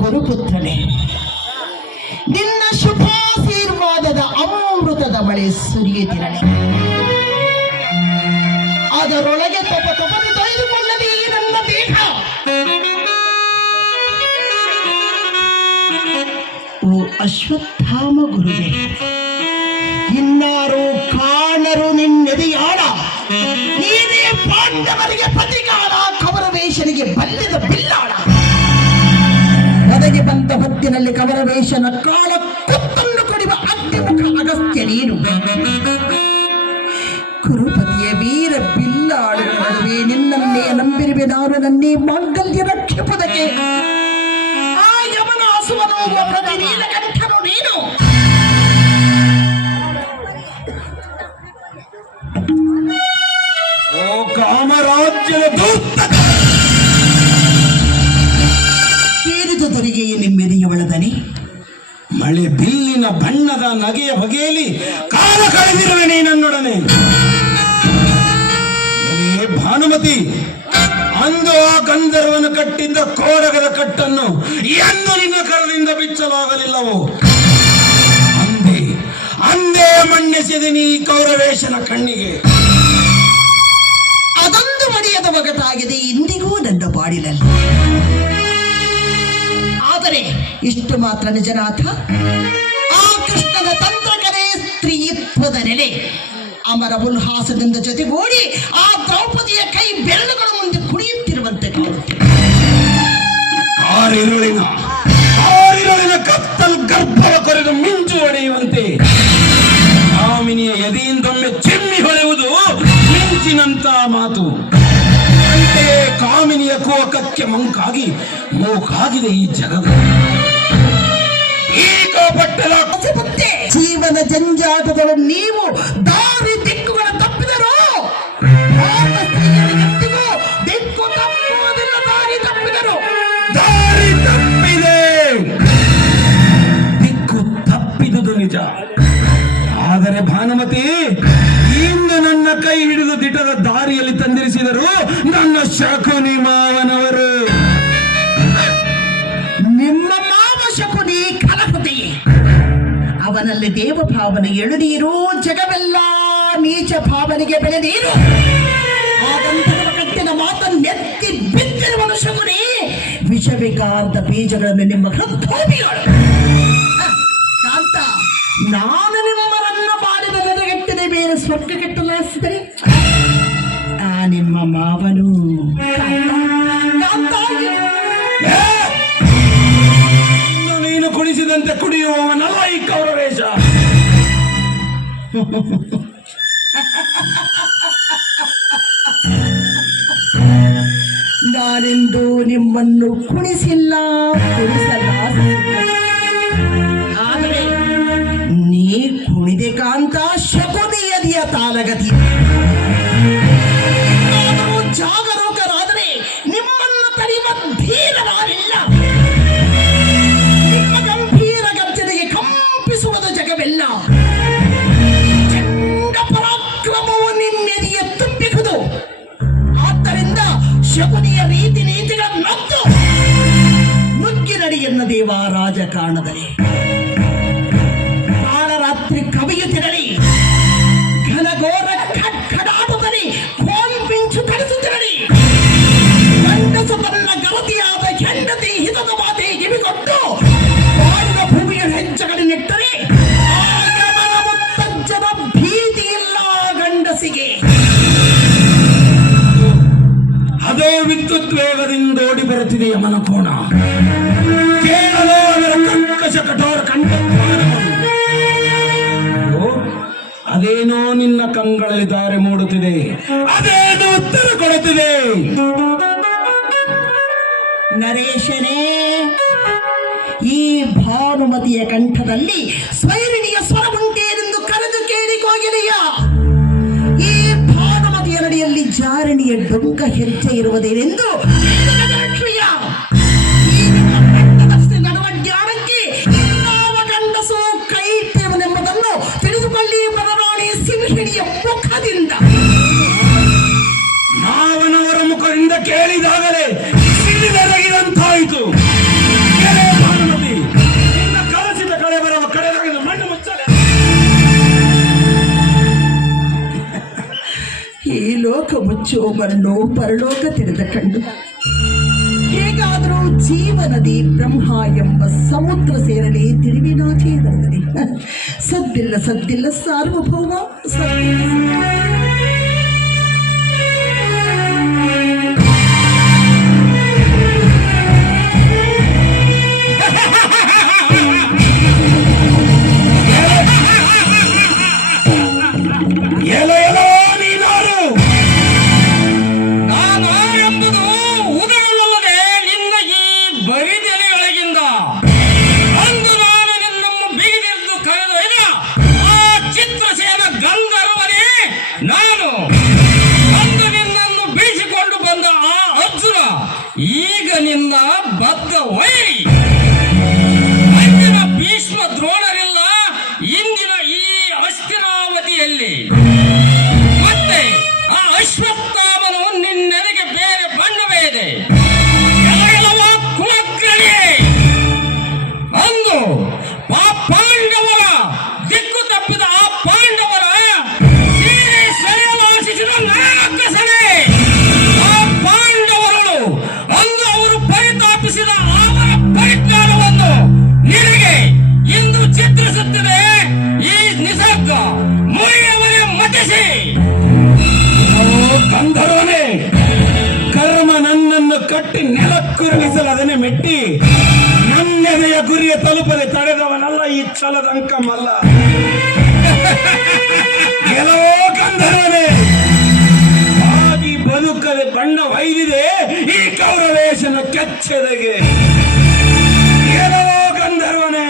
ಗುರುಪುತ್ರನೇ, ನಿನ್ನ ಶುಭಾಶೀರ್ವಾದದ ಅಮೃತದ ಮಳೆ ಸುರಿಯುತ್ತಿರಲಿ. ಅದರೊಳಗೆ ತೊಪತೊಪನೆ ತೊಳೆದುಕೊಳ್ಳಲಿ ಈ ನನ್ನ ದೇಹ. ಓ ಅಶ್ವತ್ಥಾಮ ಗುರುವೇ, ಇನ್ನಾರು ಕಾಣರು ನಿನ್ನೆದೆಯಾಡ. ನೀನೇ ಪಾಂಡವರಿಗೆ ಪ್ರತಿಕಾರ, ಕವರವೇಶನಿಗೆ ಬಲ್ಲದ ಬಿಲ್ಲಾಡ. ಒದಗಿ ಬಂದ ಹೊತ್ತಿನಲ್ಲಿ ಕವರವೇಶನ ಕಾಳ ಕುತ್ತನ್ನು ಕೊಡುವ ಅಗ್ನಿಮುಖ ಅಗಸ್ತ್ಯ ನೀನು. ಕುರುಪತಿಯ ವೀರ ಬಿಲ್ಲಾಡುಗಳ ನಡುವೆ ನಿನ್ನನ್ನೇ ನಂಬಿರುವೆ ನಾನು. ನನ್ನೇ ಮಾಂಗಲ್ಯ ರಕ್ಷಿಸುವುದಕ್ಕೆ ಆ ಯಮನ ಹಸುವನೋಗುವ ಪ್ರತಿ ನೀಲಕಂಠನು ನೀನು. ಓ ಕಾಮರಾಜ್ಯದ ದೂತ, ಕೇಳಿದುದರಿಗೆ ನಿಮ್ಮೆದೆಯವಳದನೆ ಮಳೆ ಬಿಲ್ಲಿನ ಬಣ್ಣದ ನಗೆಯ ಬಗೆಯಲ್ಲಿ ಕಾಲ ಕಳೆದಿರುವೆ ನೀ ನನ್ನೊಡನೆ. ಭಾನುಮತಿ, ಅಂದು ಆ ಗಂಧರ್ವನು ಕಟ್ಟಿದ್ದ ಕೋರಗದ ಕಟ್ಟನ್ನು ಎಂದು ನಿನ್ನ ಕರದಿಂದ ಬಿಚ್ಚಲಾಗಲಿಲ್ಲವೋ? ಅಂದೇ ಮಣ್ಣೆಸೆದೆ ನೀ ಕೌರವೇಶನ ಕಣ್ಣಿಗೆ. ಅದೊಂದು ಮಡಿಯದ ಒಗಟಾಗಿದೆ ಇಂದಿಗೂ ನನ್ನ ಬಾಡಿನಲ್ಲಿ. ಆದರೆ ಇಷ್ಟು ಮಾತ್ರ ನಿಜನಾಥ, ಆ ಕೃಷ್ಣನ ತಂತ್ರಕರೇ ಸ್ತ್ರೀತ್ವದ ನೆಲೆ. ಅಮರ ಉಲ್ಹಾಸದಿಂದ ಜೊತೆಗೂಡಿ ಆ ದ್ರೌಪದಿಯ ಕೈ ಬೆರಳುಗಳ ಮುಂದೆ ಕುಣಿಯುತ್ತಿರುವಂತೆ ಕಾಣುತ್ತೆ. ಕಾರಿರುಳಿನ ಕತ್ತಲ್ ಗರ್ಭವ ಕೊರೆದು ಮಿಂಚು ಹೊಡೆಯುವಂತೆ ಕಾಮಿನಿಯ ಎದೆಯಿಂದೊಮ್ಮೆ ಚಿಮ್ಮಿ ಹೊಳೆಯುವುದು ಮಿಂಚಿನಂತ ಮಾತು. ಅಂತೆಯೇ ಕಾಮಿನಿಯ ಕೋಕಕ್ಕೆ ಮಂಕಾಗಿ ಮೂಕಾಗಿದೆ ಈ ಜಗದ. ಈಗ ಪಟ್ಟದ ಜೀವನ ಜಂಜಾಟಗಳು ನೀವು ದಾರಿ ದಿಕ್ಕುಗಳ ತಪ್ಪಿದರು. ದಿಕ್ಕು ತಪ್ಪುವುದಿಲ್ಲ, ದಾರಿ ತಪ್ಪಿದರು. ದಾರಿ ತಪ್ಪಿದೆ, ದಿಕ್ಕು ತಪ್ಪಿದುದು ನಿಜ. ಆದರೆ ಭಾನುಮತಿ, ಇಂದು ನನ್ನ ಕೈ ಹಿಡಿದು ದಿಟದ ದಾರಿಯಲ್ಲಿ ತಂದಿರಿಸಿದರು ನನ್ನ ಶಕುನಿ ಮಾವನವರು. ನಿಮ್ಮ ಮಾವ ಶಕುನಿ ಕಲಪತಿಯೇ. ಅವನಲ್ಲಿ ದೇವ ಭಾವನೆ ಎಳುನೀರು, ಜಗವೆಲ್ಲ ನೀಚ ಭಾವನೆಗೆ ಬೆಳೆದೀರು. ಆ ಗಂಧರ್ವ ಕಟ್ಟಿನ ಮಾತನ್ನೆತ್ತಿ ಬಿದ್ದಿರುವನು ಶಕುನಿ. ವಿಷವಿಕಾರದ ಬೀಜಗಳನ್ನು ನಿಮ್ಮ ಹೃದಯಗಳು. ಕಾಂತ, ನಾನು ನಿಮ್ಮರನ್ನ ಮಾಡಿದ ನೆರೆಗೆಟ್ಟಿದೆ, ಬೇರೆ ಸ್ವರ್ಗ ಕೆಟ್ಟಲಾಯಿಸಿದರೆ ಆ ನಿಮ್ಮ ಮಾವನು ನೀನು ಕುಣಿಸಿದಂತೆ ಕುಡಿಯುವವನಲ್ಲ ಈ ಕೌರವೇಶ. ನಾನೆಂದು ನಿಮ್ಮನ್ನು ಕುಣಿಸಿಲ್ಲ, ಕುಣಿಸಲ್ಲ. ಆದರೆ ನೀ ಕುಣಿದೆ ಕಾಂತ, ಶಕುನಿಯದಿಯ ತಾಲಗತಿ. ಜಾಗರೂಕರಾದರೆ ನಿಮ್ಮನ್ನು ತಡೆಯುವ ಧೀರರಾರಿಲ್ಲ. ನಿಮ್ಮ ಗಂಭೀರ ಗರ್ಜನೆಗೆ ಕಂಪಿಸುವುದು ಜಗವೆಲ್ಲ. ಚಂಡ ಪರಾಕ್ರಮವು ನಿಮ್ಮೆದೆಯ ತುಂಬಿಹುದು. ಆದ್ದರಿಂದ ಶಕುನಿಯ ರೀತಿ ನೀತಿಗಳನ್ನೊತ್ತು ನುಗ್ಗಿ ನಡೆಯನ್ನ ದೇವ ರಾಜಕಾರಣದಲ್ಲಿ ಕಾಳರಾತ್ರಿ ಕವಿಯುತ್ತಿರಲಿ, ಘನಘೋರ ಖಡ್ಖಡಾಟದಲ್ಲಿ ಕೋನ್ ಪಿಂಚು ಕಡಿಸುತ್ತಿರಲಿ. ಗಂಡಸು ತನ್ನ ಗರತಿಯಾದ ಹೆಂಡತಿ ಹಿತದ ಮಾತೆ ಕಿವಿಗೊಟ್ಟು ಬಾಡಿದ ಭೂಮಿಯ ಹೆಜ್ಜೆಗಳನ್ನಿಟ್ಟರೆ ಮುತ್ತಜ್ಜನ ಭೀತಿ ಇಲ್ಲ ಗಂಡಸಿಗೆ. ಅದೇ ವಿದ್ಯುತ್ ವೇಗದಿಂದ ಓಡಿ ಬರುತ್ತಿದೆ ಯಮನ ಕೋಣ. ಕೇಳಲು ಅದರ ಕರ್ಕಶ ಕಠೋರ ಕಂಠ. ಅದೇನೋ ನಿನ್ನ ಕಂಗಳಲ್ಲಿ ದಾರಿ ಮೂಡುತ್ತಿದೆ, ಅದೇನೋ ಉತ್ತರ ಕೊಡುತ್ತಿದೆ. ನರೇಶನೇ, ಈ ಭಾನುಮತಿಯ ಕಂಠದಲ್ಲಿ ಸ್ವೈರಿಣಿಯ ಸ್ವರವುಂಟೇನೆಂದು ಕರೆದು ಕೇಳಿಕೋಗಿದೆಯಾ? ಈ ಭಾನುಮತಿಯ ನಡಿಯಲ್ಲಿ ಜಾರಣಿಯ ಡೊಂಕ ಹೆಜ್ಜೆ ಇರುವುದೇನೆಂದು ನಡುವ ಜ್ಞಾನಕ್ಕೆ ಯಾವ ಗಂಡಸು ಕೈ ಇಟ್ಟೆವನೆಂಬುದನ್ನು ತಿಳಿದುಕೊಳ್ಳಿ ಬರರಾಣಿ ಸಿಂಹಿಣಿಯ ಮುಖದಿಂದ. ಮಾವನವರ ಮುಖದಿಂದ ಕೇಳಿದಾಗಲೇ ಸಿಡಿದೆರಗಿದಂತಾಯಿತು. ಹುಚ್ಚು ಮಣ್ಣು ಪರಲೋಕ ತೆರೆದ ಕಂಡು ಹೇಗಾದರೂ ಜೀವನದಿ ಬ್ರಹ್ಮ ಎಂಬ ಸಮುದ್ರ ಸೇರಲಿ ತಿರುವಿನಾಚೆ ದರದಲ್ಲಿ ಸದ್ದಿಲ್ಲ ಸಾರ್ವಭೌಮ ಸದ್ದಿಲ್ಲ. ನಾನು ಅಂದು ನಿನ್ನನ್ನು ಬೀಸಿಕೊಂಡು ಬಂದ ಆ ಅರ್ಜುನ ಈಗ ನಿನ್ನ ಬದ್ಧ ವೈರಿ. ಅಂದಿನ ಭೀಷ್ಮ ದ್ರೋಣರಿಲ್ಲ ಇಂದಿನ ಈ ಹಸ್ತಿನಾವತಿಯಲ್ಲಿ. ಮತ್ತೆ ಆ ಅಶ್ವತ್ಥಾಮನು ನಿನ್ನೆನಗೆ ಬೇರೆ ಬಣ್ಣವೇ ಇದೆ. ಎಲ್ಲವ ಕುಲಗ್ರಹಿ ಅಂದು ಪಾಂಡವರ ದಿಕ್ಕು ತಪ್ಪಿದ ಆ ಪಾಂಡವರ ಆ ಪಾಂಡವರನ್ನು ಅಂದು ಅವರು ಪರಿತಾಪಿಸಿದ ಅವರ ಪರಿಜ್ಞಾನವನ್ನು ನಿನಗೆ ಇಂದು ಚಿತ್ರಿಸುತ್ತದೆ ಈ ನಿಸರ್ಗ ಮುರಿಯವರೇ ಮತಿಸಿ. ಗಂಧರ್ವನೇ, ಕರ್ಮ ನನ್ನನ್ನು ಕಟ್ಟಿ ನೆಲಕ್ಕುರುಳಿಸಲು ಅದನ್ನೇ ಮೆಟ್ಟಿ ನನ್ನೆದೆಯ ಗುರಿಯ ತಲುಪದೆ ತಡೆದವನಲ್ಲ ಈ ಛಲದ ಅಂಕಮಲ್ಲ. ಕೆಲವೋ ಗಂಧರ್ವನೇ, ಆಗಿ ಬದುಕದೆ ಬಣ್ಣ ವೈದಿದೆ ಈ ಕೌರವೇಶನ ಕೆಚ್ಚೆದೆಗೆ. ಕೆಲವೋ ಗಂಧರ್ವನೇ,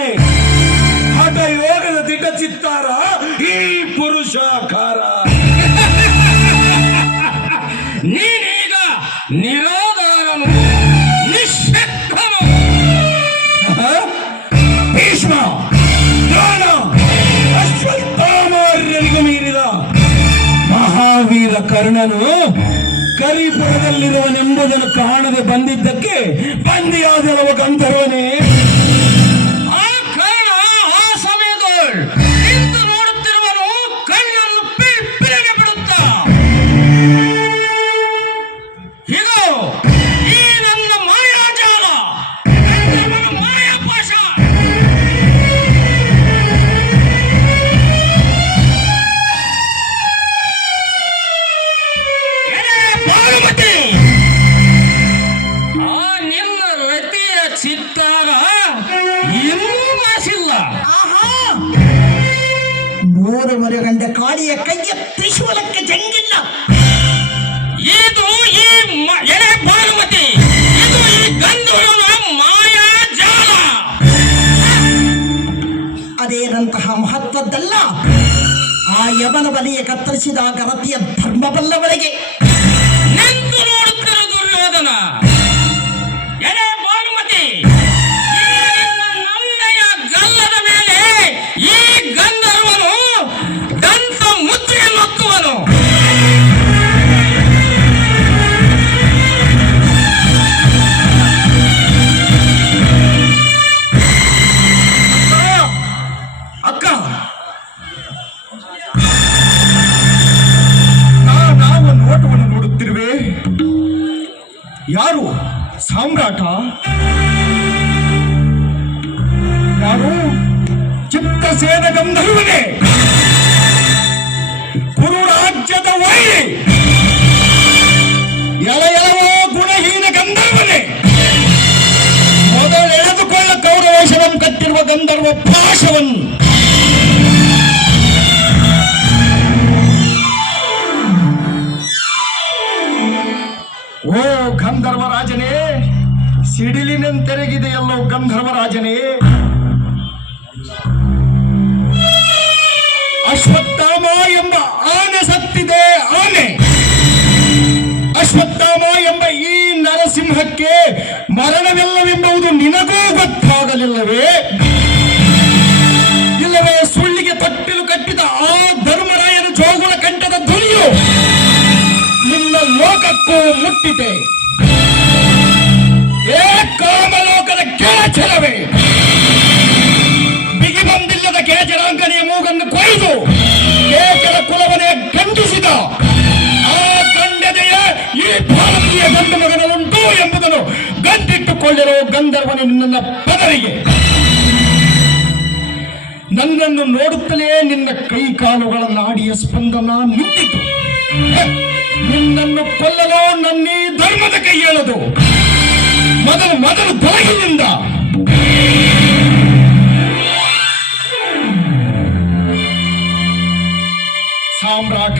ಹಠ ಯೋಗದ ದಿಟ ಚಿತ್ತಾರ ಈ ಪುರುಷಾಕಾರ. ನೀನೀಗ ನಿರಾಧಾರನು, ನಿಶ್ಶಕ್ತನು. ಭೀಷ್ಮ, ದ್ರೋಣ, ಅಶ್ವತ್ಥಾಮಾರ್ಯರಿಗೂ ಮೀರಿದ ಮಹಾವೀರ ಕರ್ಣನು ಕರಿಪುರದಲ್ಲಿರುವನೆಂಬುದನ್ನು ಕಾಣದೆ ಬಂದಿದ್ದಕ್ಕೆ ಬಂದಿಯಾದೆಲ್ಲವ ಗಂಧರ್ವನೇ. ಆ ಕರ್ಣ ಆ ಸಮಯದಲ್ಲಿ ನಿಂತು ನೋಡುತ್ತಿರುವನು, ಕಣ್ಣನ್ನು ಪಿಳಿಗೆ ಬಿಡುತ್ತಾ. ಇದು ಈ ನನ್ನ ಮಾಯಾಜಾಲ, ನನ್ನ ಮಾಯಾಪಾಶ. ಭಾನುಮತಿ, ಆ ನಿನ್ನ ರತಿಯ ಚಿತ್ತಾರ ಇನ್ನೂ ಮಾಸಿಲ್ಲ. ಆಹಾ, ನೂರು ಮರಗಂಡ ಕಾಳಿಯ ಕೈಯ ತ್ರಿಶೂಲಕ್ಕೆ ಜಂಗಿಲ್ಲ. ಇದು ಈ ಎಳೆ ಭಾನುಮತಿ, ಇದು ಈ ಗಂಧರ್ವನ ಮಾಯಾಜಾಲ. ಅದೇನಂತಹ ಮಹತ್ವದ್ದಲ್ಲ. ಆ ಯವನ ಬಲಿಯ ಕತ್ತರಿಸಿದಾಗ ರತಿಯ ಧರ್ಮಬಲ್ಲವರೆಗೆ ನಿಂತು ನೋಡುತ್ತಿರುವ ದುರ್ಯೋಧನ. ಎಳೆ ಭಾನುಮತಿ, ಈ ನಿನ್ನ ನಲ್ಲೆಯ ಗಲ್ಲದ ಮೇಲೆ ಈ ಗಂಧರ್ವನು ದಂತ ಮುದ್ರೆಯನ್ನೊತ್ತುವನು. ಅಕ್ಕ, ನಾವು ನೋಟವನ್ನು ನೋಡುತ್ತಿರುವೆ. ಯಾರು ಸಾಮ್ರಾಟ? ಯಾರು ಚಿತ್ತಸೇನ ಗಂಧರ್ವನೇ, ಕುರುರಾಜ್ಯದ ವೈರಿ, ಎಳೆಯಲವೋ ಗುಣಹೀನ ಗಂಧರ್ವನೇ, ಮೊದಲೆಳೆದುಕೊಳ್ಳ ಕೌರವೇಶವನ್ನು ಕಟ್ಟಿರುವ ಗಂಧರ್ವ ಪಾಶವನ್ನು. ಓ ಗಂಧರ್ವರಾಜನೇ, ಸಿಡಿಲಿನಂತೆರಗಿದೆಯಲ್ಲೋ ಗಂಧರ್ವರಾಜನೇ. ಅಶ್ವತ್ಥಾಮ ಎಂಬ ಆನೆ ಸತ್ತಿದೆ, ಆನೆ. ಅಶ್ವತ್ಥಾಮ ಎಂಬ ಈ ನರಸಿಂಹಕ್ಕೆ ಮರಣವಿಲ್ಲವೆಂಬುದು ನಿನಗೂ ಗೊತ್ತಾಗಲಿಲ್ಲವೇ? ಇಲ್ಲವೇ ಸುಳ್ಳಿಗೆ ತೊಟ್ಟಿಲು ಕಟ್ಟಿದ ಆ ಧರ್ಮರಾಯನ ಜೋಗುಳ ಕಂಠದ ಧ್ವನಿಯು ನಿನ್ನ ಲೋಕಕ್ಕೂ ಮುಟ್ಟಿದೆ. ಏ ಕಾಮಲೋಕದ ಕೆಳಚಲವೇ, ಬಿಗಿ ಬಂದಿಲ್ಲದ ಕೇಚರಾಂಕನೆಯ ಮೂಗನ್ನು ಕೊಯ್ದು ಕೇಚರ ಕುಲವನೇ ಖಂಡಿಸಿದ ಆ ಗಂಡದೆಯ ಗಂಧರ್ವನೇ ನಿನ್ನ ಪದರಿಗೆ. ನನ್ನನ್ನು ನೋಡುತ್ತಲೇ ನಿನ್ನ ಕೈ ಕಾಲುಗಳ ನಾಡಿಯ ಸ್ಪಂದನ ನಿಂತಿತು. ನಿನ್ನನ್ನು ಕೊಲ್ಲಲು ನನ್ನೀ ಧರ್ಮದ ಕೈ ಹೇಳದು. ಮೊದಲು ತೊಲಗಿನಿಂದ. ಸಾಮ್ರಾಟ,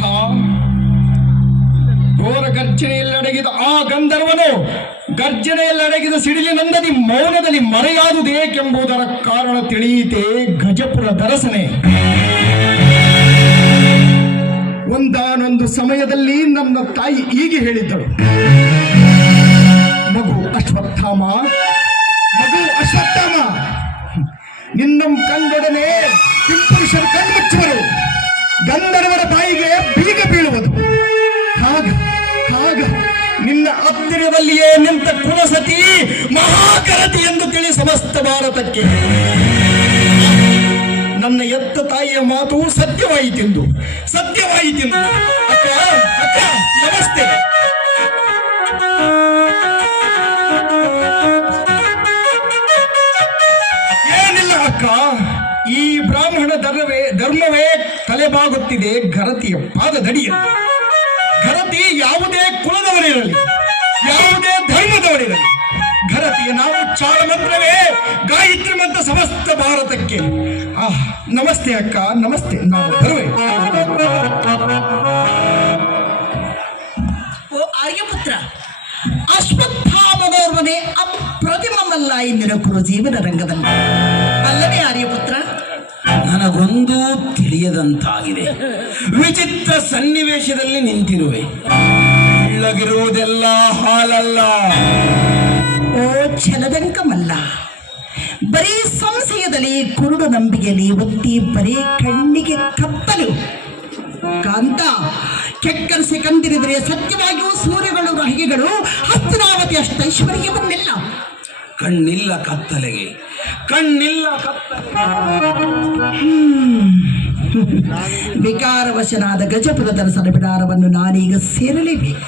ಘೋರ ಗರ್ಜನೆಯಲ್ಲಡಗಿದ ಆ ಗಂಧರ್ವನು ಗರ್ಜನೆಯಲ್ಲಡಗಿದ ಸಿಡಿಲಿನಂದದಿ ಮೌನದಲ್ಲಿ ಮರೆಯಾದುದೇಕೆಂಬುದರ ಕಾರಣ ತಿಳಿಯಿತೆ ಗಜಪುರ ದರಸನೆ. ಒಂದಾನೊಂದು ಸಮಯದಲ್ಲಿ ನನ್ನ ತಾಯಿ ಹೀಗೆ ಹೇಳಿದ್ದಳು, ಮಗು ಅಶ್ವತ್ಥಾಮ, ನಿನ್ನ ಕಂಡೊಡನೆ ಕಿಂಪುರುಷರು ಕಣ್ಮುಚ್ಚುವರು, ಗಂಧರ್ವರ ಬಾಯಿಗೆ ಬೀಗ ಬೀಳುವುದು. ಹಾಗ ನಿನ್ನ ಹತ್ತಿರದಲ್ಲಿಯೇ ನಿಂತ ಕುಲಸತಿ ಮಹಾಕರತಿ ಎಂದು ತಿಳಿ ಸಮಸ್ತ ಭಾರತಕ್ಕೆ ನನ್ನ ಎತ್ತ ತಾಯಿಯ ಮಾತು ಸತ್ಯವಾಯಿತೆಂದು. ಅಕ್ಕ ನಮಸ್ತೆ. ಏನಿಲ್ಲ ಅಕ್ಕ, ಈ ಬ್ರಾಹ್ಮಣ ಧರ್ಮವೇ ತಲೆಬಾಗುತ್ತಿದೆ ಘರತಿಯ ಪಾದದಡಿಯಲ್ಲಿ. ಘರತಿ ಯಾವುದೇ ಕುಲದವರಿರಲಿ, ಯಾವುದೇ ಧರ್ಮದವರಿರಲಿ, ಘರತಿಯ ನಾವು ಚಾಳ ಮಂತ್ರವೇ ಗಾಯತ್ರಿ ಮಂತ್ರ ಸಮಸ್ತ ಭಾರತಕ್ಕೆ. ನಮಸ್ತೆ ಅಕ್ಕ, ನಮಸ್ತೆ. ನಾನು ಬರುವೆ. ಓ ಆರ್ಯಪುತ್ರ, ಅಶ್ವತ್ಥಾಮನೋರ್ವನೇ ಅಪ್ರತಿಮಲ್ಲ ಇಂದಿನ ಕುರುಜೀವನ ರಂಗದಲ್ಲಿ ಅಲ್ಲವೇ ಆರ್ಯಪುತ್ರ? ನನಗೊಂದು ತಿಳಿಯದಂತಾಗಿದೆ. ವಿಚಿತ್ರ ಸನ್ನಿವೇಶದಲ್ಲಿ ನಿಂತಿರುವೆ. ಇಲ್ಲಗಿರುವುದೆಲ್ಲ ಹಾಲಲ್ಲ, ಓ ಛಲದಂಕಮಲ್ಲ. ಬರೀ ಸಂಶಯದಲ್ಲಿ ಕುರುಡು ನಂಬಿಕೆಯಲ್ಲಿ ಒತ್ತಿ ಬರೀ ಕಣ್ಣಿಗೆ ಕತ್ತಲು. ಕಾಂತ, ಕೆಕ್ಕರಿಸಿ ಕಂದಿರಿದರೆ ಸತ್ಯವಾಗಿಯೂ ಸೂರ್ಯಗಳು ರಹಿಗೆಗಳು ಹಸ್ತಿನಾವತಿ ಅಷ್ಟೈಶ್ವರ್ಯವನ್ನೆಲ್ಲ. ಕಣ್ಣಿಲ್ಲ ಕತ್ತಲೆಗೆ. ವಿಕಾರವಶನಾದ ಗಜಪುರದ ಸರಬಿಡಾರವನ್ನು ನಾನೀಗ ಸೇರಲೇಬೇಕು.